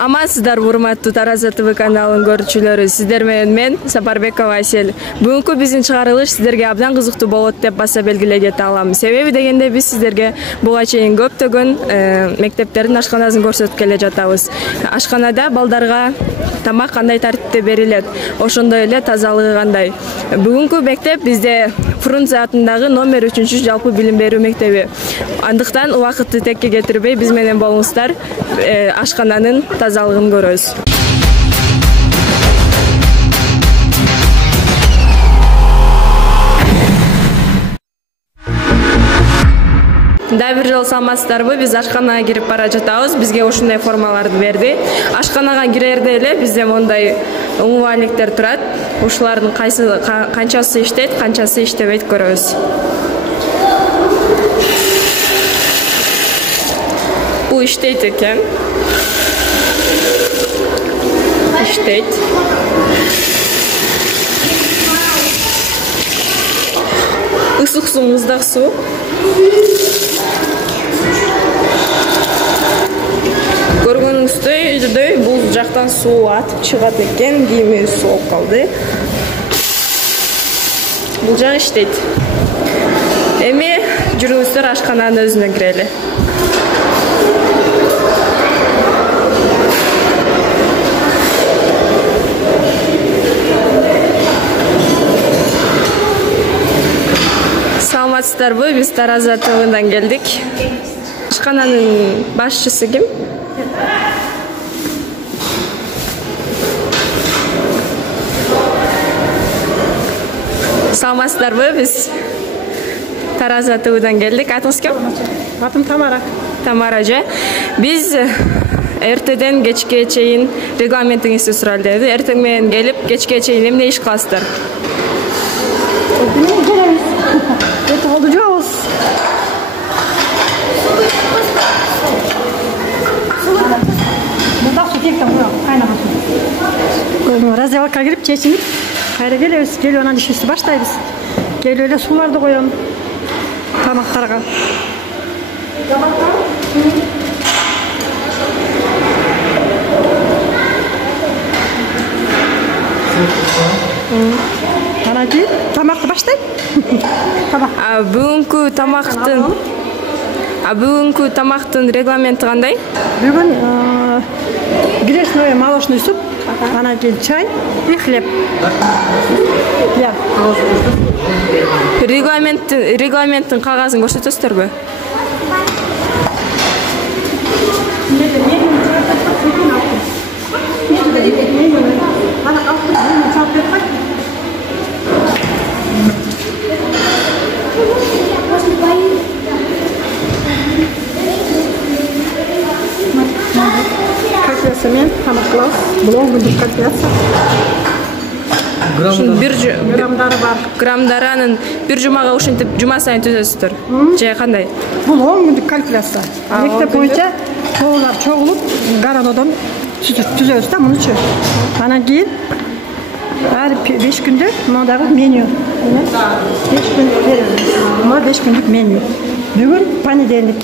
Амансыздар, урматтуу Тараза ТВ каналынын көрүүчүлөрү. Сиздер менен мен Сапарбекова Асель. Бүгүнкү биздин чыгарылыш сиздерге абдан кызыктуу болот деп баса белгилей кете алам. Себеби дегенде биз сиздерге буга чейин көптөгөн мектептердин ашканасын көрсөтүп келе жатабыз. Ашканада балдарга тамак кандай тартипте берилет, ошондой эле тазалыгы кандай. Бүгүнкү мектеп бизде Фрунзе атындагы номер 3 жалпы билим берүү мектеби. Андыктан убакытты текке кетирбей биз менен болуңуздар, ашкананын тазалыгын көрөбүз. Да бир жолу саламатсыздарбы? Биз ашканага кирип бара жатабыз. Бизге ушундай формаларды берди. Ашканага кирерде эле бизде мондай умувальниктер турат. Ушулардын канчасы иштейт, канчасы иштебейт көрөбүз. Бул иштейт экен. İşteyt. Isık su, muzdak su. Көргөнүңүздөй бул жактан суу атып чыгат экен, кийими сууп калды. Бул жак иштейт. Эми жүрүңүздөр ашкананын өзүнө кирели. Саламатсыздарбы? Биз Тараза ТВдан келдик. Ашкананын башчысы ким? Саламатсыздарбы? Биз Тараза ТВдан келдик. Атыңыз ким? Атым Тамара. Тамара же. Биз эртеден кечке чейин регламентиңизди сурайлы деди. Эртең менен келип, кечке чейин эмне иш кыласыздар? Раздевалка кирип чечинип, кайра келебиз. Келип анан ишибизди баштайбыз. Келип эле сууларды коем тамактарга. Анан кийин тамакты баштайм. Бүгүнкү тамактын регламенти кандай? Бүгүн гречной молочный суп, анан кийин чай и хлеб. Регламенттин кагазын көрсөтөсүздөрбү? Мен тамак класс, блогдук калькуляция. Грамдары бар. Грамдаранын бир жумага ушинтип жума сайын түзөсүздөр. Же кандай? Бул 10 күндүк калькуляция. Мектеп боюнча чогулар чогулуп, гаранодон түзөбүз да мунчу. Анан кийин ар 5 күндө мындагы меню. 5 күндүк беребиз. Мына 5 күндүк меню. Бүгүн понедельник.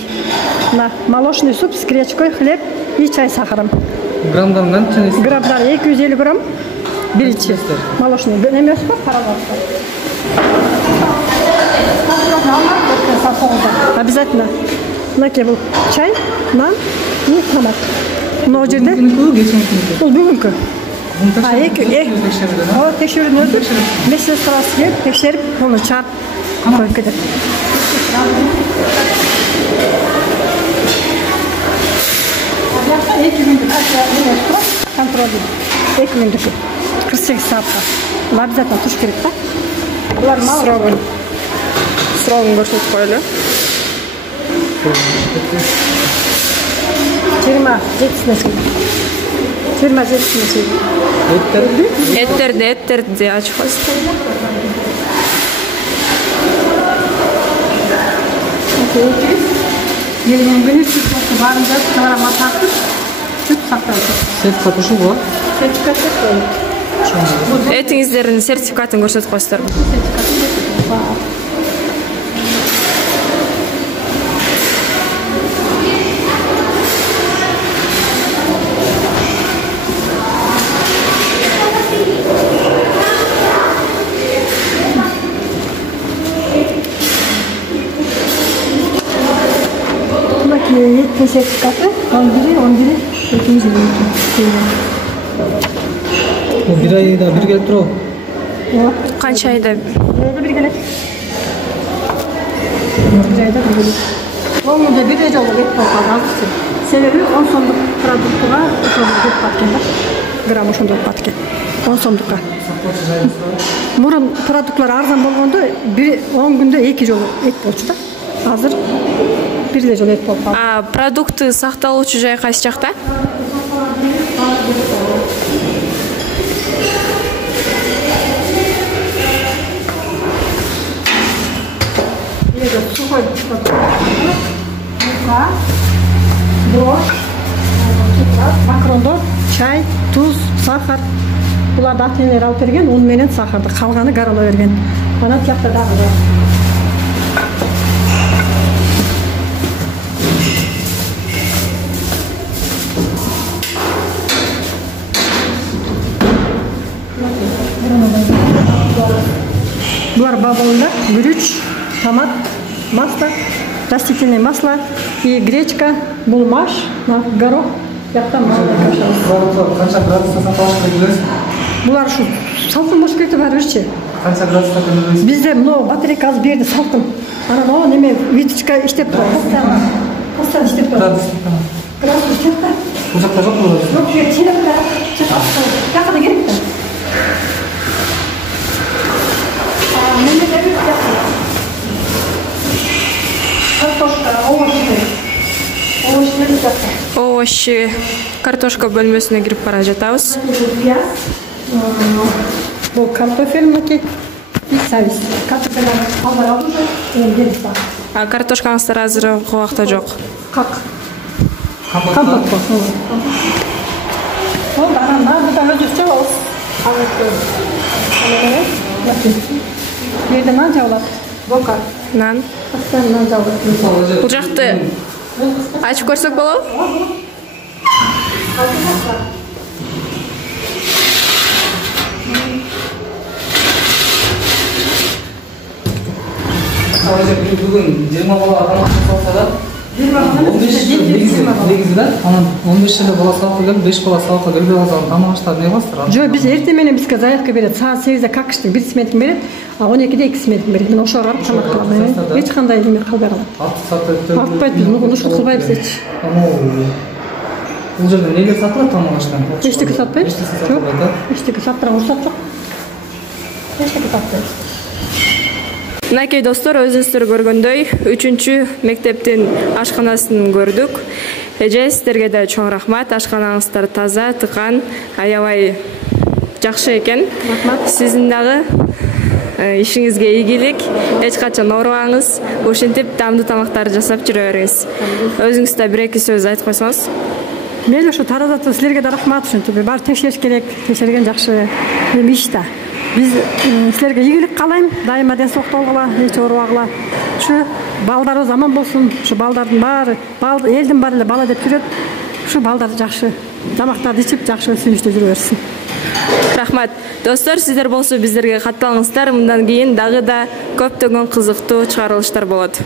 На молочный суп с гречкой, хлеб и чай с сахаром. Граммдан канча? Граммдар 250 грамм. Биринчи молочный. Немеси бар, карабатта. Обязательно. Мынакей бул чай, нан и тамак. Мына жерде. Бул бүгүнкү. Текшерүүнү өтүп, медсестрасы келип текшерип, муну чаап коюп кетет. Контроль. 2 күндүк. 48 саатка. Обязательно туш керек да. Булар Срогун көрсөтүп коелу. 27-сине. Эттерди ачып коесуздар. Келген күнү барында килограмма тартып, сүт сакталды. Сертификаты бар? Сертификаты бар. Этиңиздердин сертификатын көрсөтүп коесуздар. сертификаты 11 Bu bir ayda bir gelip durur. Канча айда? bir gelir. Bir ayda bir gelir. Onun da bir jol et bolған себеби 10 сомдук продуктуга көп баткен да. Грамм ошондой баткен. 10 сомдукка. Мурун продуктлар арзан болгондо 10 күндө 2 жолу эт болчу да. Азыр бир эле жолу эт болуп калды. Продукты сакталуучу жай кайсы жакта? Сухой борщ, макарондор, чай, туз, сахар. Буларды ата-энелер алып берген, un менен сахарды, калганы гарала берген. Ана тиякта дагы бар. Булар бабалында гүрүч, томат, масло, растительное масло и гречка, булмаш, горох, яктан малый каша. Qancha gradusda saqlashga bilasiz? Булар ушу салкын болуш керек деп барбырчы. Qancha gradusda bilasiz? Бизде мына батарейка азыр берди салкын. Анан о неме виточка иштеп турат. Постоянно иштеп турат. Градус чакта. Bu жақта жоқ болады. Жоқ, чилепта. Жакында керек да. Менде де бир жакта. Картошка, Овощи, картошка бөлмөсүнө кирип бара жатабыз. Бул картофель мынакей и сабиз. Картофель албай алдым да, Картошкаңыздар азыр убакта жок. Как? Компот болсун. Ол дагы буда өзүчө болсун. Жерде нан жабылат. Бока. Нан. Нан жабылат. Бул жакты ачып көрсөк болобу? Бүгін 20 бала аралап салса да 15 да, анан 15 жылда бала салқы келіп, 5 бала салқы келіп алған тамағаштар не бастыр? Жо, біз ерте менен бізге заявка берет. Саат 8-де какштың 1 сметин берет, а 12-де 2 сметин берет. Мен ошоға барып тамақ кыламын. Эч кандай неме кылбай калат. Артық сатып Артпайт, ушул кылбайбыз эч. Бул жерде неге сатылат тамағаштан? Эчтеке сатпайбыз. Жок. Эчтеке саттырам, уруксат жок. Эчтеке сатпайбыз. Мынакей достор, өзүңүздөр көргөндөй 3-чү мектептин ашканасын көрдүк. Эже сиздерге да чоң рахмат. Ашканаңыздар таза, тыкан, аябай жакшы экен. Сиздин дагы ишиңизге ийгилик, эч качан оорубаңыз, ушинтип таамдуу тамактарды жасап жүрө бериңиз. Өзүңүз да бир-эки сөз айтып койсоңуз. Мейли ушу таразатып силерге да рахмат, ушинтип баары текшериш керек, текшерген жакшы иш да. Biz sizlerge ийгилик каалайм, дайыма денсаулыкта болгула, эч оорубагыла. Ушу балдар заман болсун, ушу балдардын баары, элдин баары эле бала деп жүрөт. Ушу балдар жакшы тамактарды ичип, жакшы сүйүнүчтө жүрө берсин. Рахмат. Достор, сиздер болсо биздерге катталыңыздар. Мындан кийин дагы да көптөгөн кызыктуу чыгарылыштар болот.